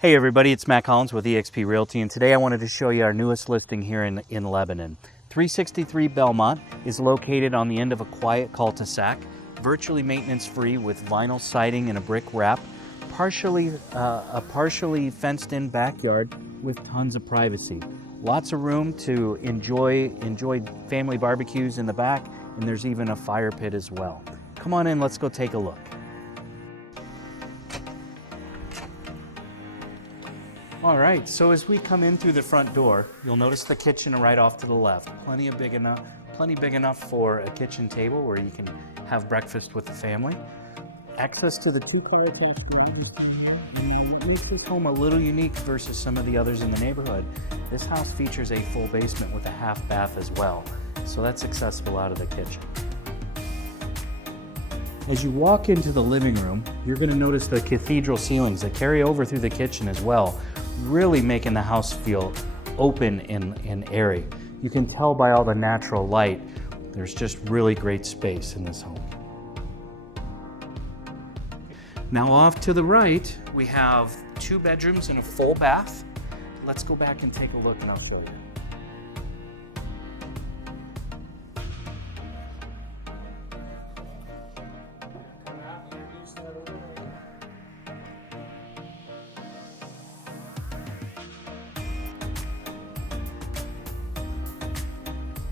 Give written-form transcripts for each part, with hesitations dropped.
Hey everybody, it's Matt Collins with eXp Realty, and today I wanted to show you our newest listing here in Lebanon. 363 Belmont is located on the end of a quiet cul-de-sac, virtually maintenance-free with vinyl siding and a brick wrap, a partially fenced-in backyard with tons of privacy. Lots of room to enjoy family barbecues in the back, and there's even a fire pit as well. Come on in, let's go take a look. All right, so as we come in through the front door, you'll notice the kitchen right off to the left. Plenty big enough for a kitchen table where you can have breakfast with the family. Access to the two car makes this home a little unique versus some of the others in the neighborhood. This house features a full basement with a half bath as well, so that's accessible out of the kitchen. As you walk into the living room, you're going to notice the cathedral ceilings that carry over through the kitchen as well, really making the house feel open and airy. You can tell by all the natural light, there's just really great space in this home. Now off to the right, we have 2 bedrooms and a full bath. Let's go back and take a look and I'll show you.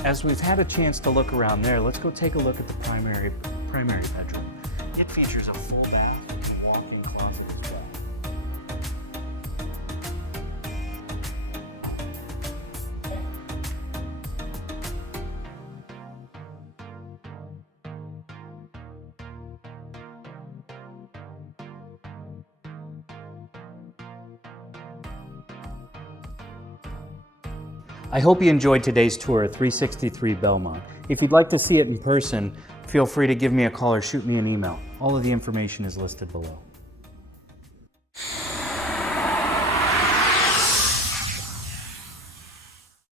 As we've had a chance to look around there, let's go take a look at the primary bedroom. It features a full bath with a walk-in closet as well. I hope you enjoyed today's tour of 363 Belmont. If you'd like to see it in person, feel free to give me a call or shoot me an email. All of the information is listed below.